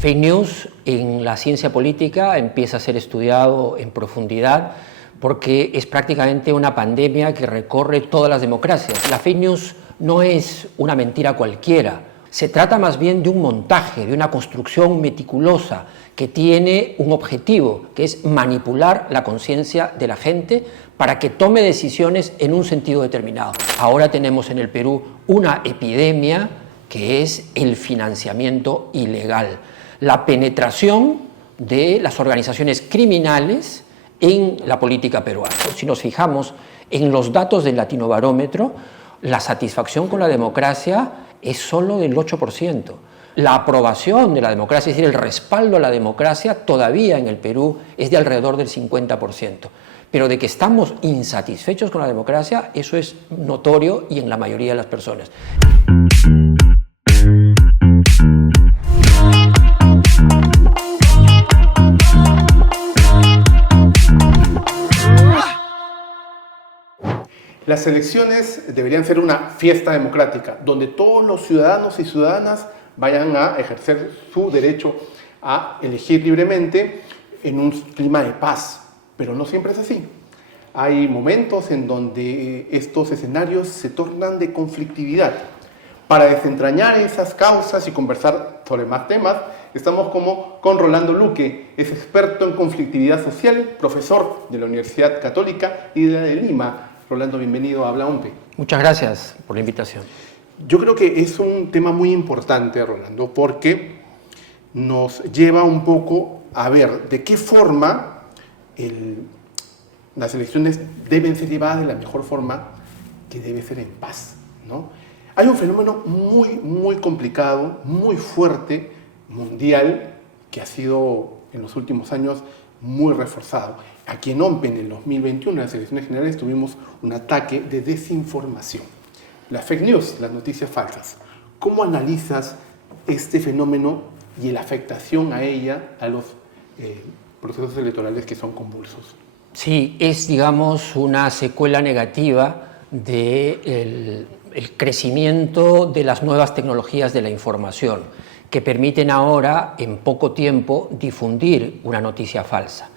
fake news en la ciencia política empieza a ser estudiado en profundidad porque es prácticamente una pandemia que recorre todas las democracias. La fake news no es una mentira cualquiera, se trata más bien de un montaje, de una construcción meticulosa que tiene un objetivo, que es manipular la conciencia de la gente para que tome decisiones en un sentido determinado. Ahora tenemos en el Perú una epidemia que es el financiamiento ilegal, la penetración de las organizaciones criminales en la política peruana. Si nos fijamos en los datos del Latinobarómetro, la satisfacción con la democracia es solo del 8%. La aprobación de la democracia, es decir, el respaldo a la democracia, todavía en el Perú es de alrededor del 50%. Pero de que estamos insatisfechos con la democracia, eso es notorio y en la mayoría de las personas. Las elecciones deberían ser una fiesta democrática, donde todos los ciudadanos y ciudadanas vayan a ejercer su derecho a elegir libremente en un clima de paz, pero no siempre es así. Hay momentos en donde estos escenarios se tornan de conflictividad. Para desentrañar esas causas y conversar sobre más temas, estamos con Rolando Luque, es experto en conflictividad social, profesor de la Universidad Católica y de Lima. Rolando, bienvenido a Habla OMPE. Muchas gracias por la invitación. Yo creo que es un tema muy importante, Rolando, porque nos lleva un poco a ver de qué forma las elecciones deben ser llevadas de la mejor forma, que debe ser en paz, ¿no? Hay un fenómeno muy complicado, muy fuerte, mundial, que ha sido en los últimos años muy reforzado. Aquí en OMPE, en el 2021, en las elecciones generales, tuvimos un ataque de desinformación. La fake news, las noticias falsas. ¿Cómo analizas este fenómeno y la afectación a ella, a los procesos electorales que son convulsos? Sí, es, digamos, una secuela negativa del crecimiento de las nuevas tecnologías de la información, que permiten ahora, en poco tiempo, difundir una noticia falsa.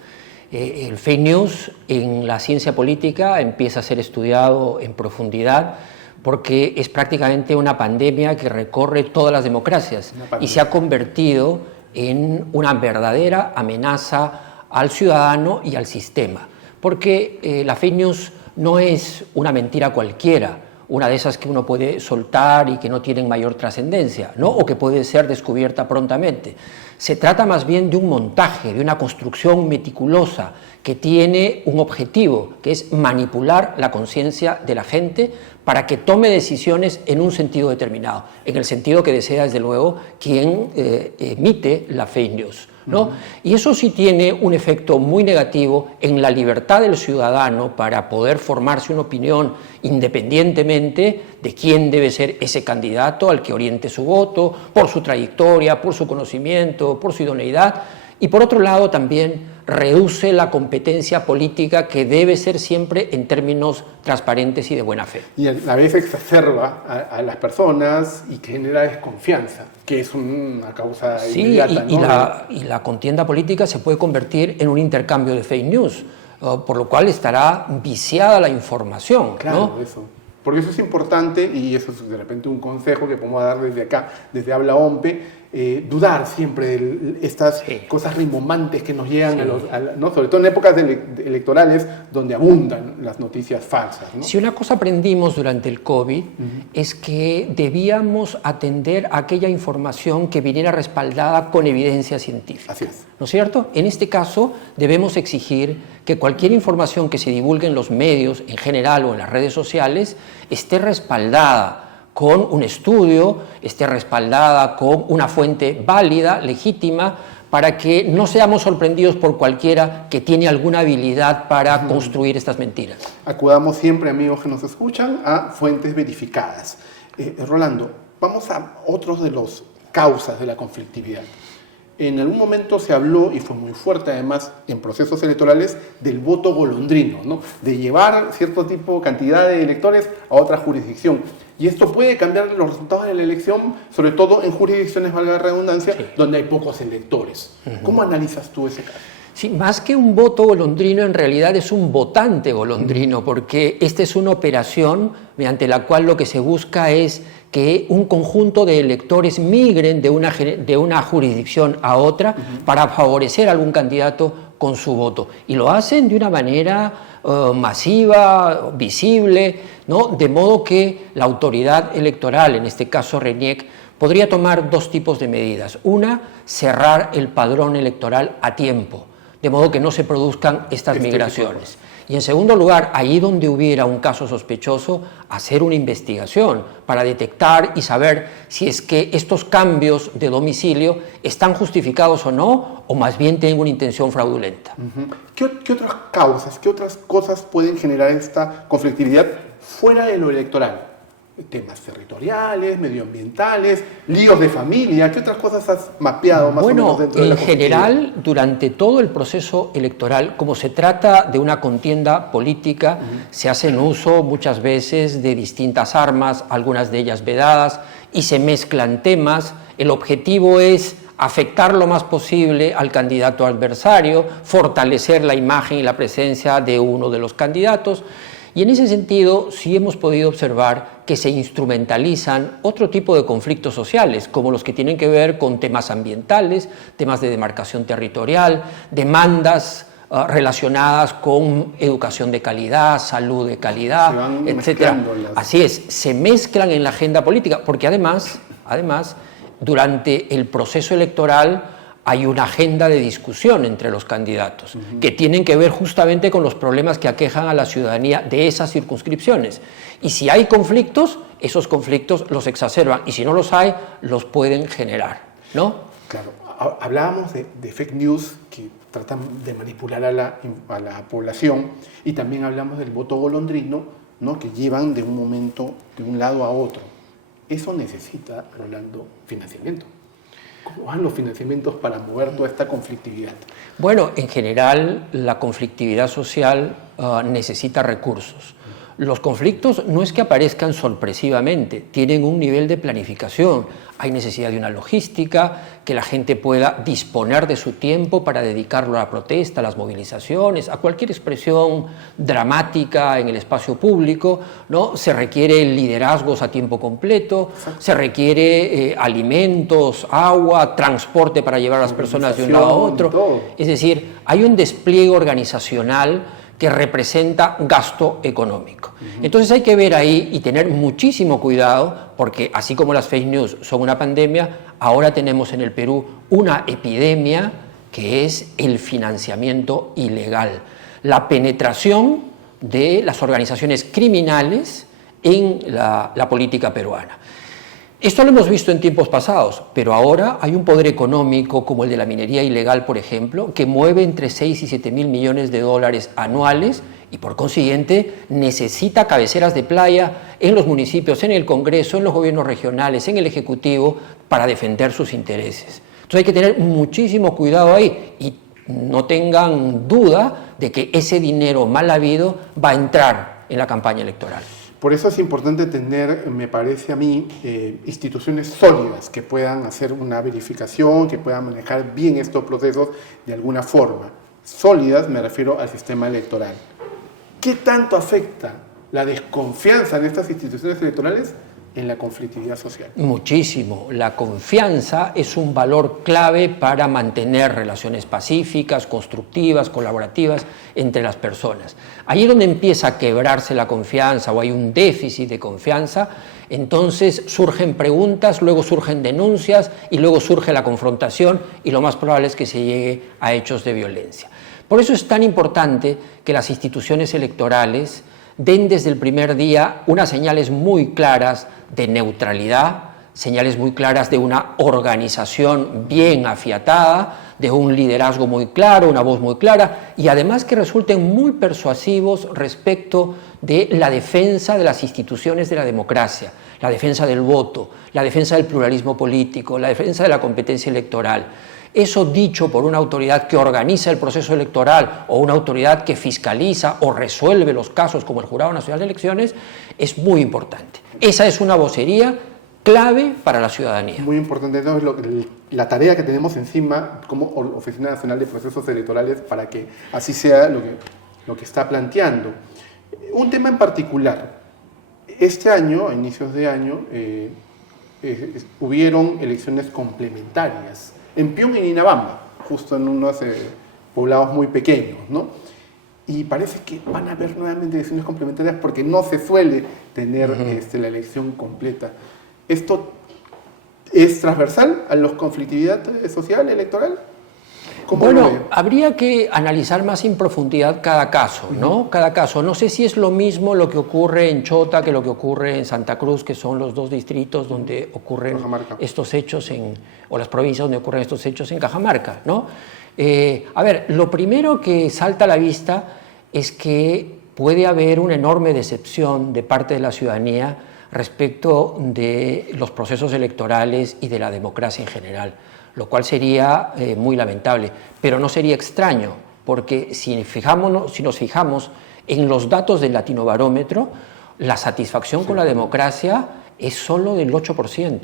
El fake news en la ciencia política empieza a ser estudiado en profundidad porque es prácticamente una pandemia que recorre todas las democracias y se ha convertido en una verdadera amenaza al ciudadano y al sistema. Porque la fake news no es una mentira cualquiera, una de esas que uno puede soltar y que no tienen mayor trascendencia, ¿no? O que puede ser descubierta prontamente. Se trata más bien de un montaje, de una construcción meticulosa que tiene un objetivo, que es manipular la conciencia de la gente para que tome decisiones en un sentido determinado, en el sentido que desea, desde luego, quien emite la fake news, ¿no? Y eso sí tiene un efecto muy negativo en la libertad del ciudadano para poder formarse una opinión independientemente de quién debe ser ese candidato al que oriente su voto, por su trayectoria, por su conocimiento, por su idoneidad. Y por otro lado también reduce la competencia política, que debe ser siempre en términos transparentes y de buena fe. Y a la vez exacerba a las personas y genera desconfianza, que es una causa inmediata, ¿no? Y la contienda política se puede convertir en un intercambio de fake news, por lo cual estará viciada la información. Claro, ¿no? eso. Porque eso es importante, y eso es de repente un consejo que podemos dar desde acá, desde Habla OMPE, dudar siempre de estas cosas rimbombantes que nos llegan, ¿no? Sobre todo en épocas electorales donde abundan las noticias falsas, ¿no? Si una cosa aprendimos durante el COVID es que debíamos atender a aquella información que viniera respaldada con evidencia científica. Así es. ¿No es cierto? En este caso debemos exigir que cualquier información que se divulgue en los medios en general o en las redes sociales esté respaldada con un estudio, esté respaldada con una fuente válida, legítima, para que no seamos sorprendidos por cualquiera que tiene alguna habilidad para construir estas mentiras. Acudamos siempre, amigos que nos escuchan, a fuentes verificadas. Rolando, vamos a otros de los causas de la conflictividad. En algún momento se habló, y fue muy fuerte además en procesos electorales, del voto golondrino, ¿no? De llevar cierto tipo, cantidad de electores a otra jurisdicción. Y esto puede cambiar los resultados de la elección, sobre todo en jurisdicciones, valga la redundancia, Sí. donde hay pocos electores. ¿Cómo analizas tú ese caso? Sí, más que un voto golondrino, en realidad es un votante golondrino, porque esta es una operación mediante la cual lo que se busca es que un conjunto de electores migren de una jurisdicción a otra para favorecer a algún candidato con su voto. Y lo hacen de una manera masiva, visible, ¿no? De modo que la autoridad electoral, en este caso RENIEC, podría tomar dos tipos de medidas. Una, cerrar el padrón electoral a tiempo, de modo que no se produzcan estas migraciones. Y en segundo lugar, ahí donde hubiera un caso sospechoso, hacer una investigación para detectar y saber si es que estos cambios de domicilio están justificados o no, o más bien tienen una intención fraudulenta. ¿Qué otras causas, qué otras cosas pueden generar esta conflictividad fuera de lo electoral? Temas territoriales, medioambientales, líos de familia, ¿qué otras cosas has mapeado más o menos dentro de la conflictividad? En general, durante todo el proceso electoral, como se trata de una contienda política, se hacen uso muchas veces de distintas armas, algunas de ellas vedadas, y se mezclan temas. El objetivo es afectar lo más posible al candidato adversario, fortalecer la imagen y la presencia de uno de los candidatos. Y en ese sentido sí hemos podido observar que se instrumentalizan otro tipo de conflictos sociales, como los que tienen que ver con temas ambientales, temas de demarcación territorial, demandas relacionadas con educación de calidad, salud de calidad, etc. Así es, se mezclan en la agenda política, porque además, durante el proceso electoral hay una agenda de discusión entre los candidatos que tienen que ver justamente con los problemas que aquejan a la ciudadanía de esas circunscripciones. Y si hay conflictos, esos conflictos los exacerban, y si no los hay, los pueden generar, ¿no? Claro, hablábamos de fake news que tratan de manipular a la población, y también hablamos del voto golondrino, ¿no? Que llevan de un momento, de un lado a otro. Eso necesita, Rolando, financiamiento. ¿Cómo van los financiamientos para mover toda esta conflictividad? Bueno, en general la conflictividad social necesita recursos. Los conflictos no es que aparezcan sorpresivamente, tienen un nivel de planificación. Hay necesidad de una logística, que la gente pueda disponer de su tiempo para dedicarlo a la protesta, a las movilizaciones, a cualquier expresión dramática en el espacio público, ¿no? Se requiere liderazgos a tiempo completo, se requiere alimentos, agua, transporte para llevar a las personas de un lado a otro. Todo. Es decir, hay un despliegue organizacional que representa gasto económico. Entonces hay que ver ahí y tener muchísimo cuidado, porque así como las fake news son una pandemia, ahora tenemos en el Perú una epidemia que es el financiamiento ilegal, la penetración de las organizaciones criminales en la política peruana. Esto lo hemos visto en tiempos pasados, pero ahora hay un poder económico como el de la minería ilegal, por ejemplo, que mueve entre 6 y 7 mil millones de dólares anuales y por consiguiente necesita cabeceras de playa en los municipios, en el Congreso, en los gobiernos regionales, en el Ejecutivo, para defender sus intereses. Entonces hay que tener muchísimo cuidado ahí y no tengan duda de que ese dinero mal habido va a entrar en la campaña electoral. Por eso es importante tener, me parece a mí, instituciones sólidas que puedan hacer una verificación, que puedan manejar bien estos procesos de alguna forma. Sólidas, me refiero al sistema electoral. ¿Qué tanto afecta la desconfianza en estas instituciones electorales en la conflictividad social? Muchísimo. La confianza es un valor clave para mantener relaciones pacíficas, constructivas, colaborativas entre las personas. Ahí es donde empieza a quebrarse la confianza o hay un déficit de confianza, entonces surgen preguntas, luego surgen denuncias y luego surge la confrontación y lo más probable es que se llegue a hechos de violencia. Por eso es tan importante que las instituciones electorales den desde el primer día unas señales muy claras de neutralidad, señales muy claras de una organización bien afiatada, de un liderazgo muy claro, una voz muy clara, y además que resulten muy persuasivos respecto de la defensa de las instituciones de la democracia, la defensa del voto, la defensa del pluralismo político, la defensa de la competencia electoral. Eso dicho por una autoridad que organiza el proceso electoral o una autoridad que fiscaliza o resuelve los casos como el Jurado Nacional de Elecciones es muy importante. Esa es una vocería clave para la ciudadanía. Muy importante, entonces, la tarea que tenemos encima como Oficina Nacional de Procesos Electorales para que así sea lo que está planteando. Un tema en particular, este año, a inicios de año, hubieron elecciones complementarias en Piun y en Inabamba, justo en unos poblados muy pequeños, ¿no? Y parece que van a haber nuevamente elecciones complementarias porque no se suele tener la elección completa. ¿Esto es transversal a la conflictividad social electoral? Bueno, habría que analizar más en profundidad cada caso, ¿no? Cada caso. No sé si es lo mismo lo que ocurre en Chota que lo que ocurre en Santa Cruz, que son los dos distritos donde ocurren estos hechos, o las provincias donde ocurren estos hechos en Cajamarca, ¿no? A ver, lo primero que salta a la vista es que puede haber una enorme decepción de parte de la ciudadanía respecto de los procesos electorales y de la democracia en general, lo cual sería muy lamentable, pero no sería extraño, porque si nos fijamos en los datos del Latinobarómetro, la satisfacción con la democracia es solo del 8%.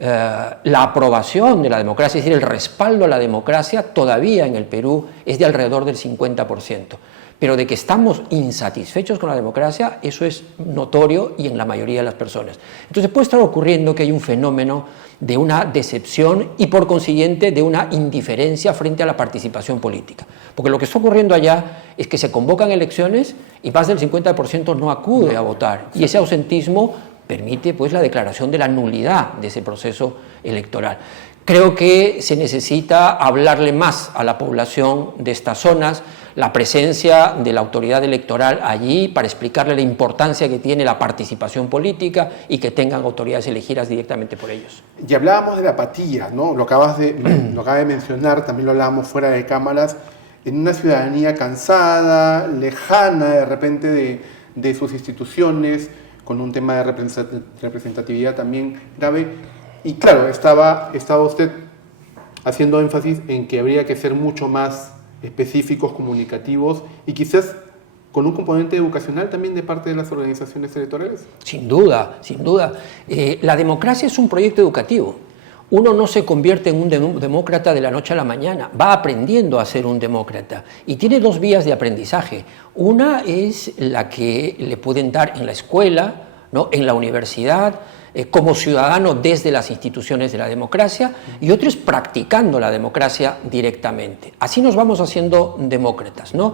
La aprobación de la democracia, es decir, el respaldo a la democracia, todavía en el Perú es de alrededor del 50%. Pero de que estamos insatisfechos con la democracia, eso es notorio y en la mayoría de las personas. Entonces puede estar ocurriendo que hay un fenómeno de una decepción y por consiguiente de una indiferencia frente a la participación política. Porque lo que está ocurriendo allá es que se convocan elecciones y más del 50% no acude a votar. Y ese ausentismo permite pues la declaración de la nulidad de ese proceso electoral. Creo que se necesita hablarle más a la población de estas zonas, la presencia de la autoridad electoral allí para explicarle la importancia que tiene la participación política y que tengan autoridades elegidas directamente por ellos. Y hablábamos de la apatía, ¿no? Lo acaba de mencionar, también lo hablábamos fuera de cámaras, en una ciudadanía cansada, lejana de repente de sus instituciones, con un tema de representatividad también grave. Y claro, estaba usted haciendo énfasis en que habría que ser mucho más específicos, comunicativos y quizás con un componente educacional también de parte de las organizaciones electorales. Sin duda, sin duda. La democracia es un proyecto educativo. Uno no se convierte en un demócrata de la noche a la mañana, va aprendiendo a ser un demócrata y tiene dos vías de aprendizaje. Una es la que le pueden dar en la escuela, ¿no? En la universidad, como ciudadano desde las instituciones de la democracia, y otro es practicando la democracia directamente. Así nos vamos haciendo demócratas, ¿no?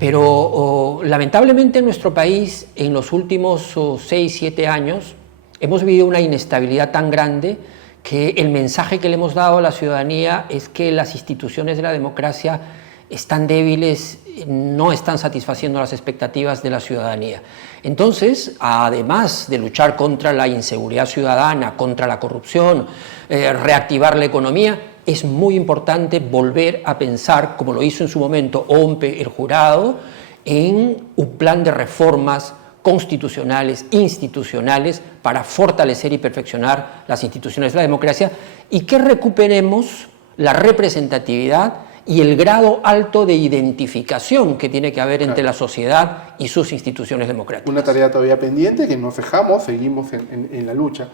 Pero lamentablemente en nuestro país, en los últimos 6, 7 años, hemos vivido una inestabilidad tan grande que el mensaje que le hemos dado a la ciudadanía es que las instituciones de la democracia están débiles, no están satisfaciendo las expectativas de la ciudadanía. Entonces, además de luchar contra la inseguridad ciudadana, contra la corrupción, reactivar la economía, es muy importante volver a pensar, como lo hizo en su momento OMPE, el jurado, en un plan de reformas constitucionales, institucionales, para fortalecer y perfeccionar las instituciones de la democracia y que recuperemos la representatividad y el grado alto de identificación que tiene que haber entre la sociedad y sus instituciones democráticas. Una tarea todavía pendiente que no cejamos, seguimos en la lucha.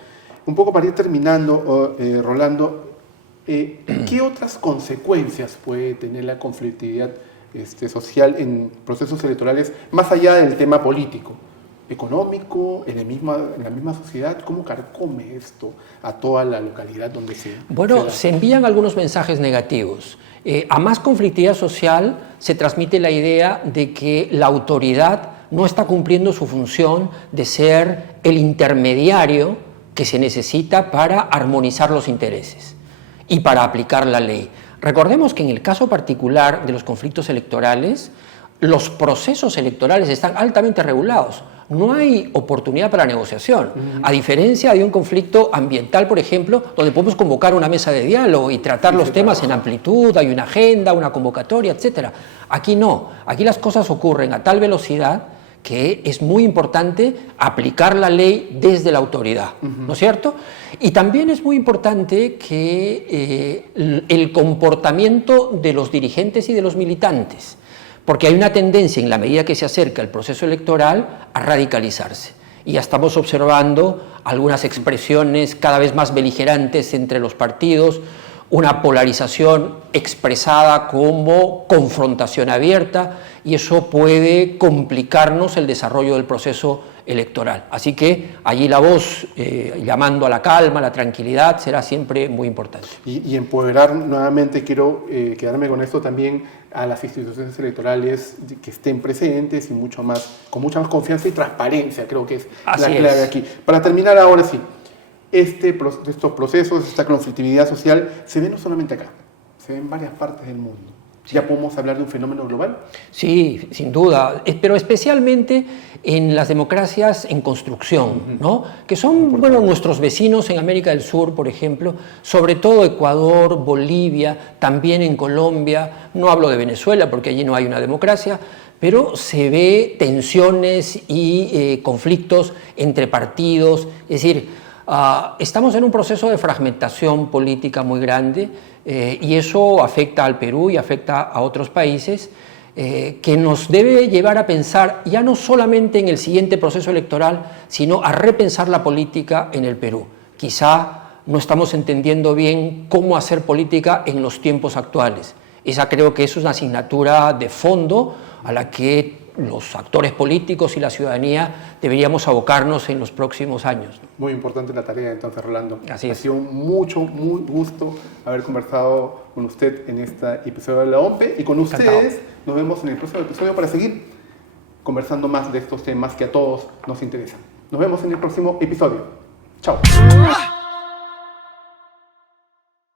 Un poco para ir terminando, Rolando, ¿qué otras consecuencias puede tener la conflictividad social en procesos electorales, más allá del tema político, económico, en la misma sociedad? ¿Cómo carcome esto a toda la localidad donde se envían algunos mensajes negativos. A más conflictividad social se transmite la idea de que la autoridad no está cumpliendo su función de ser el intermediario que se necesita para armonizar los intereses y para aplicar la ley. Recordemos que en el caso particular de los conflictos electorales, los procesos electorales están altamente regulados. No hay oportunidad para la negociación, a diferencia de un conflicto ambiental, por ejemplo, donde podemos convocar una mesa de diálogo y tratar los temas en amplitud, hay una agenda, una convocatoria, etc. Aquí no, aquí las cosas ocurren a tal velocidad que es muy importante aplicar la ley desde la autoridad, ¿no es cierto? Y también es muy importante que el comportamiento de los dirigentes y de los militantes, porque hay una tendencia, en la medida que se acerca el proceso electoral, a radicalizarse. y ya estamos observando algunas expresiones cada vez más beligerantes entre los partidos, una polarización expresada como confrontación abierta, y eso puede complicarnos el desarrollo del proceso electoral. Así que allí la voz llamando a la calma, a la tranquilidad, será siempre muy importante. Y empoderar nuevamente, quiero quedarme con esto también, a las instituciones electorales que estén presentes y con mucha más confianza y transparencia, creo que es la clave aquí. Para terminar ahora sí, estos procesos, esta conflictividad social, se ve no solamente acá, se ve en varias partes del mundo. ¿Ya podemos hablar de un fenómeno global? Sí, sin duda, pero especialmente en las democracias en construcción, ¿no? Que son, bueno, nuestros vecinos en América del Sur, por ejemplo, sobre todo Ecuador, Bolivia, también en Colombia. No hablo de Venezuela porque allí no hay una democracia, pero se ve tensiones y conflictos entre partidos. Es decir, estamos en un proceso de fragmentación política muy grande, y eso afecta al Perú y afecta a otros países, que nos debe llevar a pensar ya no solamente en el siguiente proceso electoral, sino a repensar la política en el Perú. Quizá no estamos entendiendo bien cómo hacer política en los tiempos actuales. Esa creo que es una asignatura de fondo a la que los actores políticos y la ciudadanía deberíamos abocarnos en los próximos años. Muy importante la tarea, entonces, Rolando. Así es. Ha sido muy gusto haber conversado con usted en este episodio de la OMPE, y con ustedes nos vemos en el próximo episodio para seguir conversando más de estos temas que a todos nos interesan. Nos vemos en el próximo episodio. Chao.